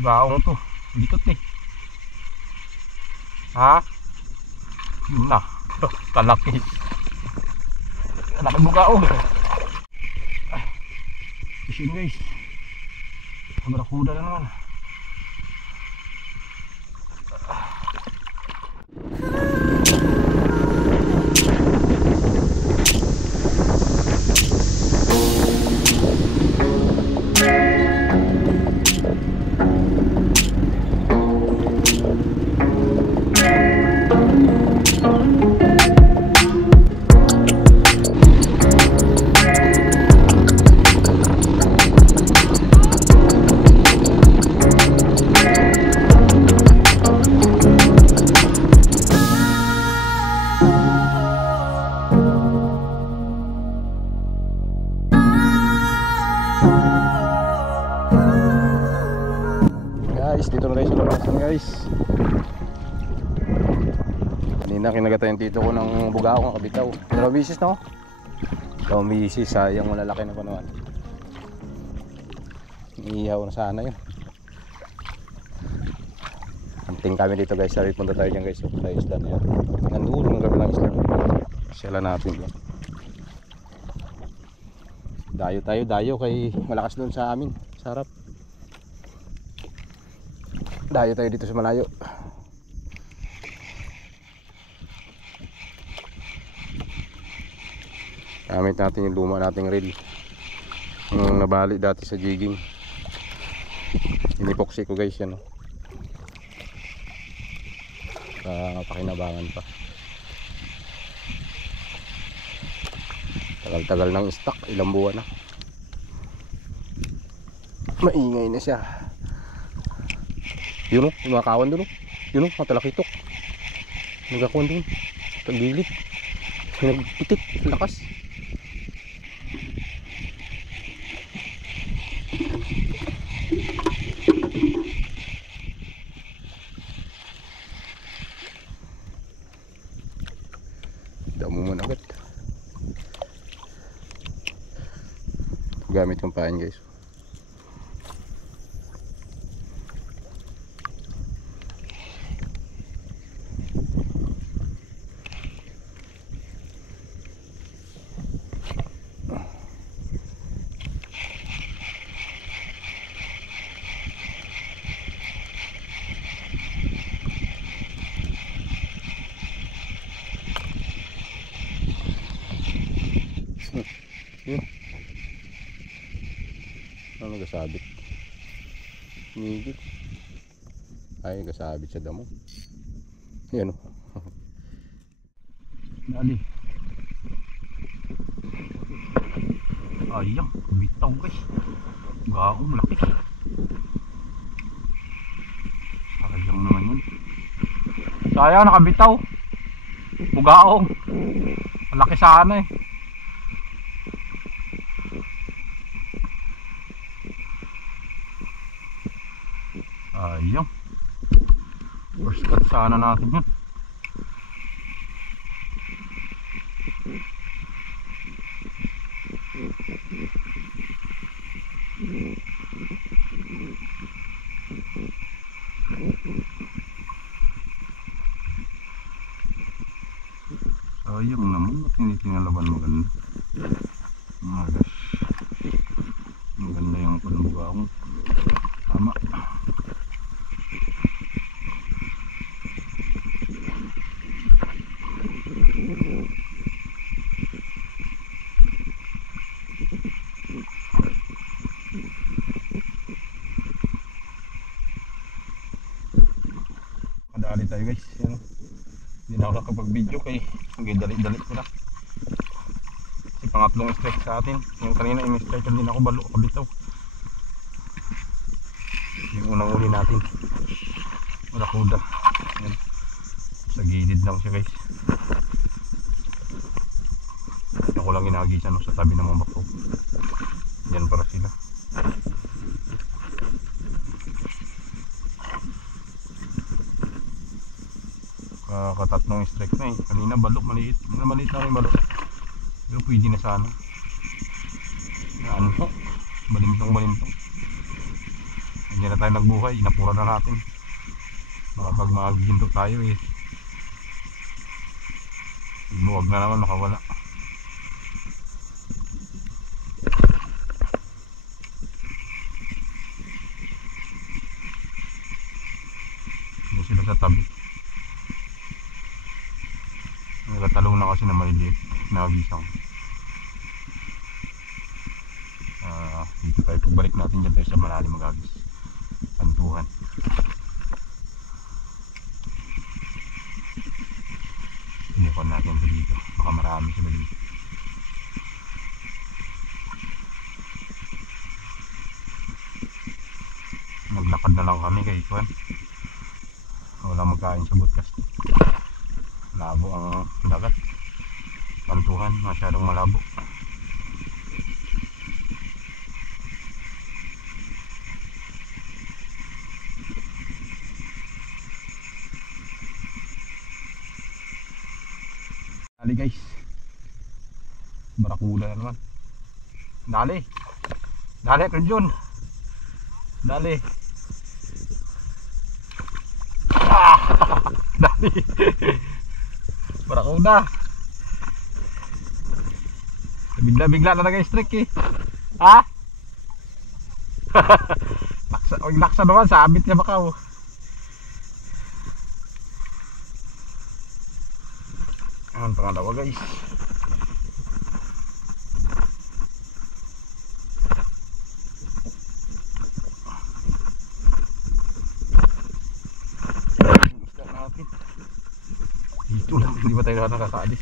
Gaong to. Likot eh. Ha? Yun na. Kalaki. Kalaki mo gaong. Fishing guys. Barakuda na naman. Dito na tayo sa labasan guys. Kanina kinagatan yung tito ko ng bugaong kabitaw. Dalawang bisis na ako. Dalawang bisis, sayang malalaki na panuan. Iihaw na sana yun. Hunting kami dito guys. Sabi punta tayo dyan guys. Tayo isla na yan. Nandun ng kabilang isla. Sila natin yan. Dayo kay malakas doon sa amin. Sarap. Dayo tayo dito sa malayo. Gamit natin yung luma nating reel. Yung nabali dati sa jigging. Inipoxy ko guys yan. Pakinabangan pa. Tagal-tagal ng stock. Ilang buwan na. Maingay na siya. Yun o, yung mga kawan doon o. Yun o, matalakitok. Nagkakuan doon. Tagilid. Nagpitik, lakas. Damo mo na agad. Gamit kong pain guys. Yun. Ano nagkasabit? Higit. Ay, nagkasabit sa damo. Yan o. Dali. Ayang, bitaw guys. Gaong laki. Sayang naman yun. Sayang, nakabitaw. Bugaong. Malaki sana eh. Ayun. First cut sana natin yun. Sayang naman at hindi tinalaban maganda. Magas. Maganda yung panbugaong. Tama. Madali tayo guys. Yan. Hindi na ako nakapag-video kay dali-dali sila. Kasi pangatlong strike sa atin. Yung kanina yung strike din ako balo kabitaw. Yung unang uli natin. Barakuda. Yan. Sa gilid lang siya guys. Ako lang ginagisan sa tabi ng mga bako. Yan para sila. Katatlong strike na eh. Kanina balok maliit. Maliit na rin balok. Pero pwede na sana. Ano to? Balintong. Yan na tayo nagbuhay, inapura na natin. Makapag magaginto tayo eh. Buwag na naman makawala. Hindi sila sa tabi. Nagkatalong na kasi na maliliit na bisang. Dito tayo pagbalik natin dyan tayo sa malalim magagis. Pantuhan. Sinukan natin ito dito. Baka marami sila dito. Naglakad na lang kami kay Kwan. Walang magkain sa podcast. Malabo ang dagat. Pantuhan, masyadong malabo. Dali guys. Barakuda na naman. Dali. Dali Kunjun. Dali. Dali. Barakuda. Bigla-bigla na nag-strike eh. Ha? Laksa naman, sabit niya baka oh. Ang pangalawa guys. Dito lang, hindi ba tayo nakakaalis?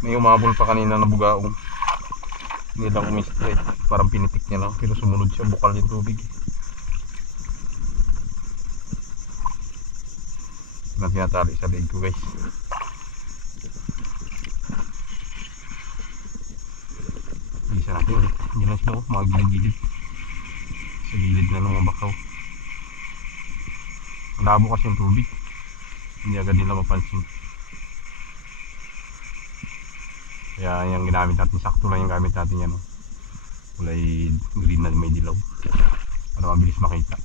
May umabol pa kanina na bugaong. Hindi lang umistray. Parang pinitik niya lang, pero sumunod siya, bukal yung tubig. Na tinatali sa leg ko guys. Isa natin ulit. Hindi lang sila mga gilid-gilid. Sa gilid na lang mga bakaw. Malabo kasi yung tubig. Hindi agad nila mapansin. Kaya yung ginamit natin, sakto lang yung gamit natin yan. Kulay green na may dilaw. Para mabilis makita.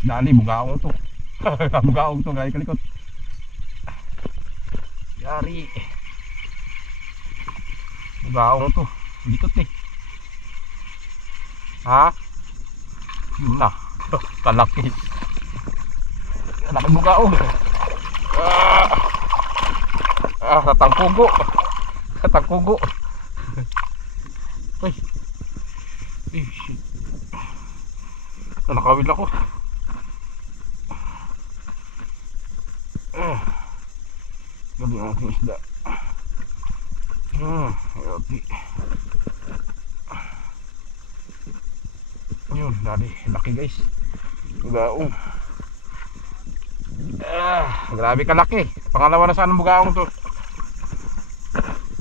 Dali, bugaong to. Bugaong to, gaya kalikot. Yari. Bugaong to. Likot eh. Ha? Yun na. Kalaki. Kalaki bugaong. Katangkugo. Katangkugo. Uy. Eh, shit. Nakawil ako. Gabi ang ating isda. Gabi. Yun, dali. Laki guys. Bugaong. Grabe ka laki. Pangalawa na saan ang bugaong to.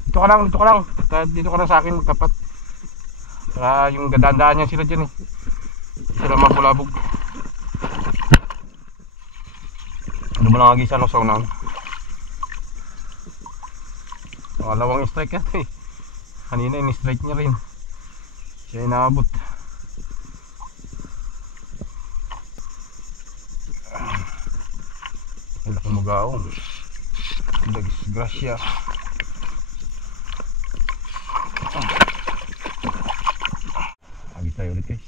Dito ka lang, dito ka lang. Dito ka lang sa akin magtapat. Yung gadandaan niya sila dyan eh. Sila mabulabog. Ano ba lang agisa ng saunahan? Pangalawang strike yan eh. Kanina in-strike niya rin. Siya inaabot. Ang laki mo gaong. Disgrasya. Agit tayo ulit guys.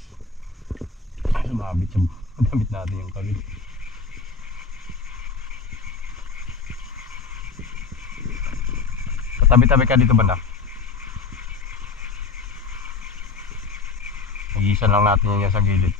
Sumabit yung damit natin yung kawil. Tabi-tabi ka dito banda. Mag-iisa lang natin yan sa gilid.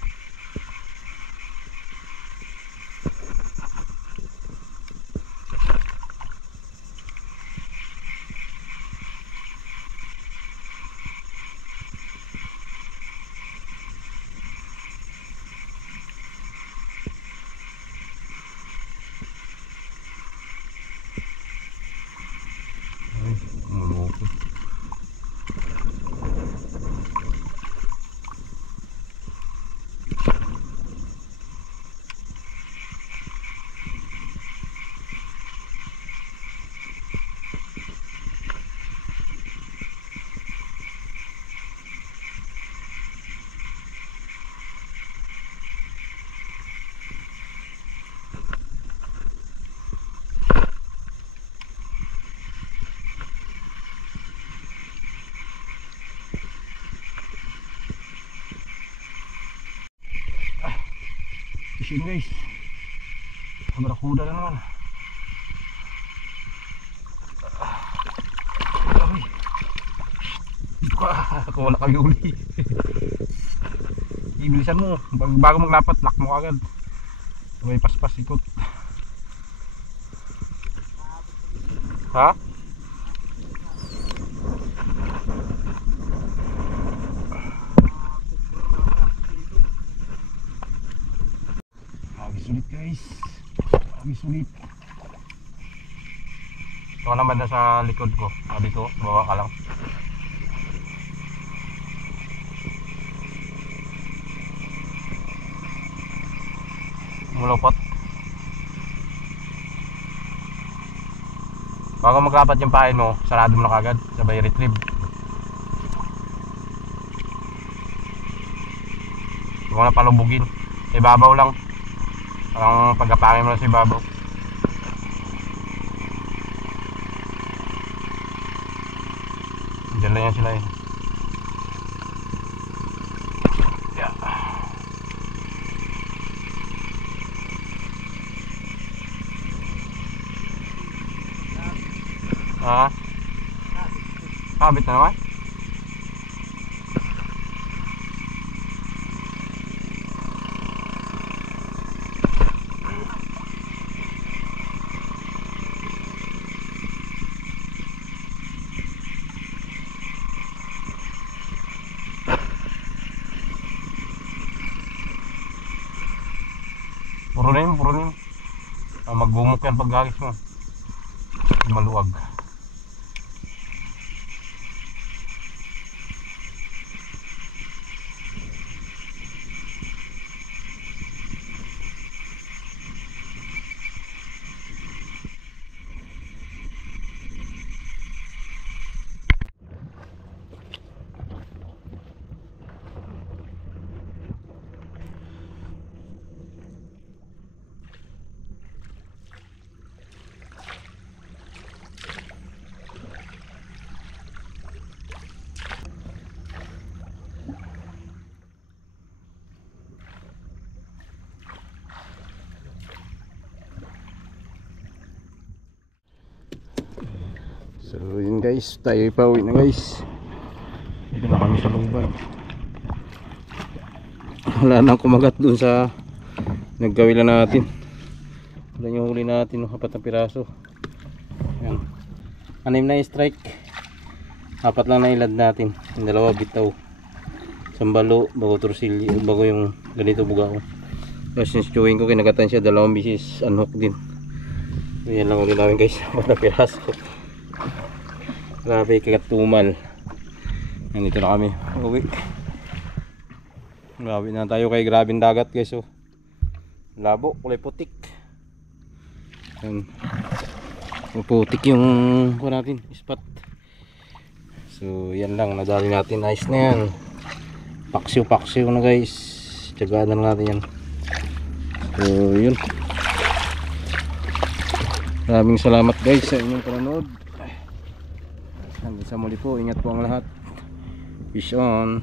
yun guys. Barakuda na naman. Ay, dito ka. Kung wala kami uli. Ibilisan mo. Bago maglapat, lock mo agad. May paspas ikot. Ha? Sulit guys, sulit. Ito naman na sa likod ko. Dito, bawa ka lang. Mulupot. Bago maglapat yung pain mo, sarado mo na kagad. Sabay retrieve. Huwag mo na palubugin. Ibabaw lang. Parang pagkapangin mo na si babaw. Diyan lang yan sila eh. Yeah. Ha? Kabit na naman? Puro na yun. Magbumok yan pag gagis mo. Maluwag. So yun guys, tayo ipauwi na guys. Dito na kami sa lugar. Wala nang kumagat dun sa nagkawila natin. Wala yung huli natin, 4 na piraso. Ayan. 6 na strike. 4 lang na ilad natin. Yung 2 bitaw. Sambalo, bago torsilyo, bago yung ganito bugao. Tapos yung chewing ko, kinagatan siya 2 bisis unhook din. So yan lang ulit namin guys, 4 na piraso. Grabe, kagatumal. Nandito na kami, uwi. Grabe na tayo kay grabing dagat guys. Oh. Labo, kulay putik. Putik yung natin, spot. So yan lang, nadali natin. Nice na yan. Paksiw na guys. Tiyagaan na natin yan. So yun. Maraming salamat guys sa inyong panonood. Hanggang sa muli po, ingat po ang lahat. Peace on.